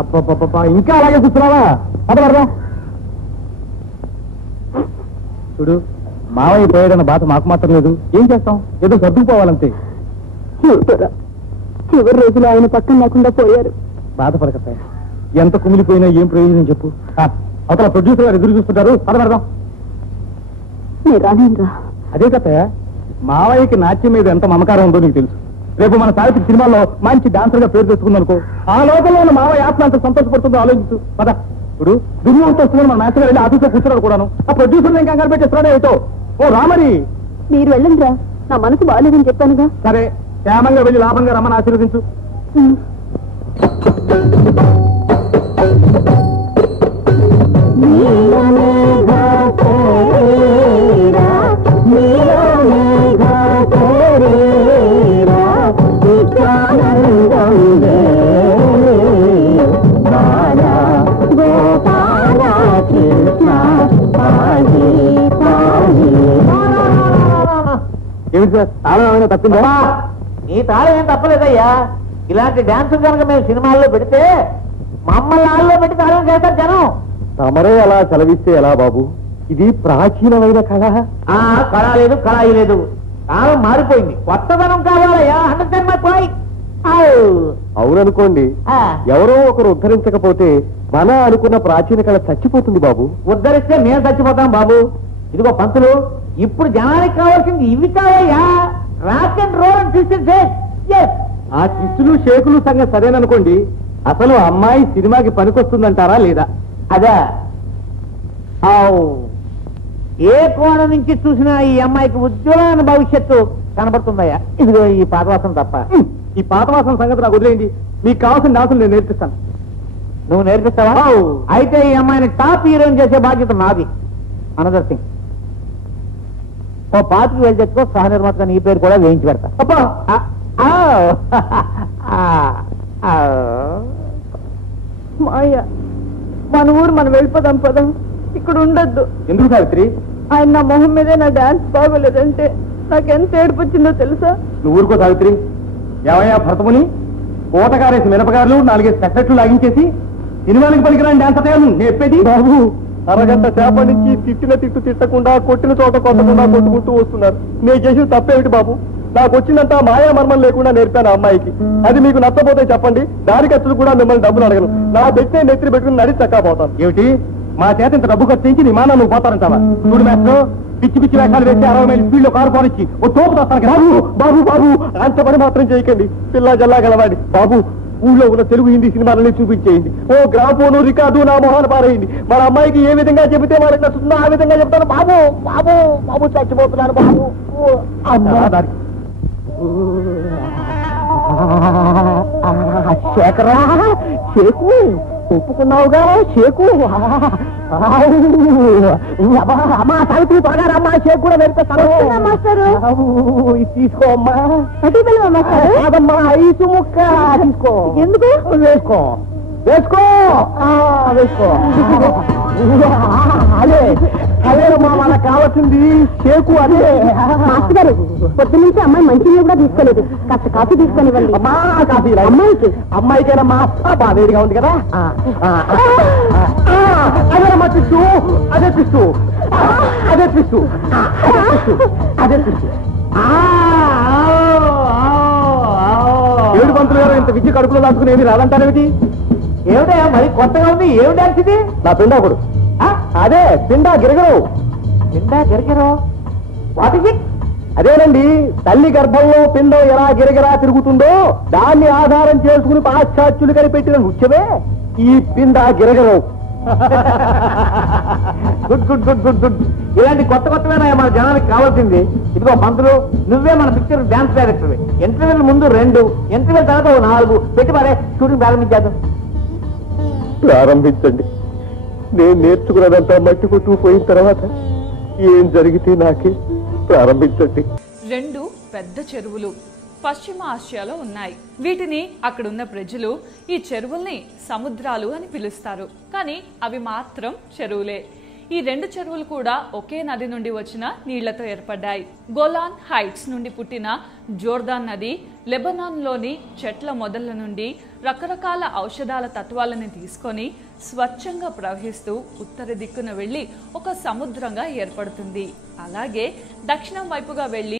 అప్ప ఇంకా అలాగే కూర్చున్నావా? పడదా చూడు, మావయ్య పోయాడన్న బాధ మాకు మాత్రం లేదు. ఏం చేస్తాం, ఏదో సర్దుకుపోవాలంతే. చివరి రోజులు ఆయన పక్కన లేకుండా పోయారు. బాధపడకతాయి, ఎంత కుమిలిపోయినా ఏం ప్రయోజనం చెప్పు. అవతల ప్రొడ్యూసర్ గారు ఎదురు చూస్తుంటారు. పడబెడదాం. అదే కథ, మావయ్యకి నాట్యం మీద ఎంత మమకారం ఉందో నీకు తెలుసు. రేపు మన సాహిత్య సినిమాల్లో మంచి డాన్సర్ గా పేరు తెచ్చుకుందనుకో, ఆ లోపల ఉన్న మావయ్య ఆత్మ అంత సంతోషపడుతుందో ఆలోచించు. పద. ఇప్పుడు దుర్మూర్తి వస్తుందని మన మాస్టర్ వెళ్ళి ఆఫీస్లో కూర్చున్నాడు కూడాను. ఆ ప్రొడ్యూసర్ నేను కంగారు పెట్టేస్తున్నాడే ఏటో. ఓ రామరి, మీరు వెళ్ళండి రా, నా మనసు బాగాలేదని చెప్పానుగా. సరే, క్షేమంగా వెళ్ళి లాభంగా రమ్మని ఆశీర్వదించు. ఏమిటి సార్, తాళం ఏమైనా తప్పిందా? నీ తాళం ఏం తప్పలేదయ్యా. ఇలాంటి డాన్స్ కనుక మేము సినిమాల్లో పెడితే మమ్మల్ని ఆల్లో పెట్టి తాళం చేస్తారు జనం. తమరే అలా చలవిస్తే ఎలా బాబు? ఇది ప్రాచీనమైన కళ. కళ లేదు, కళాయి లేదు. కాలం మారిపోయింది, కొత్తదనం కావాలయ్యా. 100%. అవుననుకోండి, ఎవరో ఒకరు ఉద్ధరించకపోతే మన అనుకున్న ప్రాచీన కళ చచ్చిపోతుంది బాబు. ఉద్ధరిస్తే మేము చచ్చిపోతాం బాబు. ఇదిగో పంతులు, ఇప్పుడు జనానికి కావాల్సింది ఇవి కావయ్యా, rock and roll and twist. ఆ ట్విస్టులు షేకులు సంగతి సరేననుకోండి, అసలు అమ్మాయి సినిమాకి పనికొస్తుందంటారా లేదా? అదా, ఏ కోణం నుంచి చూసినా ఈ అమ్మాయికి ఉజ్వలమైన భవిష్యత్తు కనబడుతుందయ్యా. ఇదిగో ఈ పాతవాసన తప్ప. ఈ పాతవాసన సంగతి నాకు వదిలేయండి. మీకు కావాల్సిన డాన్సులు నేను నేర్పిస్తాను. నువ్వు నేర్పిస్తావా? అయితే ఈ అమ్మాయిని టాప్ హీరోయిన్ చేసే బాధ్యత నాది. అనదర్ థింగ్, ఓ పాతికి వెళ్ళి తెచ్చుకో, సహ నిర్మాతగా నీ పేరు కూడా వేయించి పెడతా. మాయ, మన ఊరు మనం వెళ్ళిపోదాం పదం. ఇక్కడ ఉండొద్దు. ఎందుకు సావిత్రి? ఆయన నా మొహం మీదే నా డాన్స్ బాగోలేదంటే నాకెంత ఏడుపు వచ్చిందో తెలుసా? నువ్వు ఊరుకో సావిత్రి. ఏమయ్యా భరతముని, కోటగారేసి మినపగారులు 4 సెక్రెట్లు లాగించేసి సినిమానికి పనికిరాని డాన్స్ అయ్యాను నేర్పేది బాబు. అరగంట సేపటి నుంచి తిట్టిన తిట్టు తిట్టకుండా, కొట్టిన చోట కొట్టకుండా కొట్టుకుంటూ వస్తున్నారు. నేను చేసిన తప్పేమిటి బాబు? నాకు వచ్చిందంతా మాయా మర్మం లేకుండా నేర్పాను ఆ అమ్మాయికి. అది మీకు నచ్చపోతే చెప్పండి, దాని ఖర్చులు కూడా మిమ్మల్ని డబ్బులు అడగను. నా పెట్టే నెత్తిని పెట్టుకుని నడి చక్కా పోతాను. ఏమిటి, మా చేత ఇంత డబ్బు ఖర్చించి నీ మాన నువ్వు పోతానంటావా? చూడు మాస్టర్, పిచ్చి పిచ్చి వేషాలు వేసి 60 మైల్ స్పీడ్ లో కారు పోనిచ్చి ఓ తోపు వస్తాను. బాబు బాబు బాబు, అంత పని మాత్రం చేయకండి. పిల్ల జల్లా గలవాడి బాబు. ఊళ్ళో ఉన్న తెలుగు హిందీ సినిమాలని చూపించేయండి. ఓ గ్రాఫోను రికార్డు నా మొహాన్ని పారేయండి. మన అమ్మాయికి ఏ విధంగా చెబితే వాళ్ళకి నచ్చుతుందో ఆ విధంగా చెప్తాను. బాబు బాబు బాబు, చచ్చిపోతున్నాను బాబు. శేఖరా, షేకు ఒప్పుకున్నావుగా? షేకు అమ్మా, సావిత్రి త్వరగా రమ్మా, షేక్ కూడా నేర్పిస్తాను. తీసుకో అమ్మా. కాదమ్మా, ఐసు ముక్క తీసుకో. ఎందుకు? వేసుకో వేసుకో వేసుకో. అదే అదేమ్మా, మనకు కావాల్సింది షేకు. అదే మాస్టర్ గారు, పొద్దు నుంచి అమ్మాయి మంచిగా కూడా తీసుకోలేదు. కాస్త కాఫీ తీసుకొనివ్వండి. అమ్మా, కాఫీ అమ్మాయికి. అమ్మాయికేనమ్మా, బాగా ఉంది కదా. అదేమ్మా పిస్టు, అదే పిస్టు, అదే పిస్టు, అదే పిస్టు. ఏడు పంతులు గారు, ఇంత విద్య కడుపులో దాచుకుని ఏమి రాదంటారేమిటి? ఏమిటా మరి కొత్తగా ఉంది? ఏమి డాన్స్ ఇది? నా పిండాకుడు. అదే పిండా గిరగరు. పిండా గిరగరు? What is it? అదేనండి, తల్లి గర్భంలో పిండం ఎలా గిరగిరా తిరుగుతుందో దాన్ని ఆధారం చేసుకుని పాశ్చాత్యులు కనిపెట్టిన నృత్యమే ఈ పిండా గిరగరు. Good good good good good. ఇలాంటి కొత్త కొత్తవేనా మన జనానికి కావాల్సింది. ఇదిగో పంతులు, నువ్వే మన పిక్చర్ డాన్స్ డైరెక్టర్. ఇంటర్వ్యూల ముందు 2, ఇంటర్వ్యూల తర్వాత 4 పెట్టి మరే షూటింగ్ ప్రారంభించేద్దాం. ప్రారంభించండి. నేను నేర్చుకున్నదంతా మట్టి కొట్టుకుపోయిన తర్వాత ఏం జరిగితే నాకే. ప్రారంభించండి. 2 పెద్ద చెరువులు పశ్చిమ ఆసియాలో ఉన్నాయి. వీటిని అక్కడున్న ప్రజలు ఈ చెరువుల్ని సముద్రాలు అని పిలుస్తారు. కానీ అవి మాత్రం చెరువులే. ఈ రెండు చెరువులు కూడా ఒకే నది నుండి వచ్చిన నీళ్లతో ఏర్పడ్డాయి. గోలాన్ హైట్స్ నుండి పుట్టిన జోర్దాన్ నది లెబనాన్లోని చెట్ల మొదళ్ల నుండి రకరకాల ఔషధాల తత్వాలను తీసుకొని స్వచ్ఛంగా ప్రవహిస్తూ ఉత్తర దిక్కున వెళ్లి ఒక సముద్రంగా ఏర్పడుతుంది. అలాగే దక్షిణం వైపుగా వెళ్లి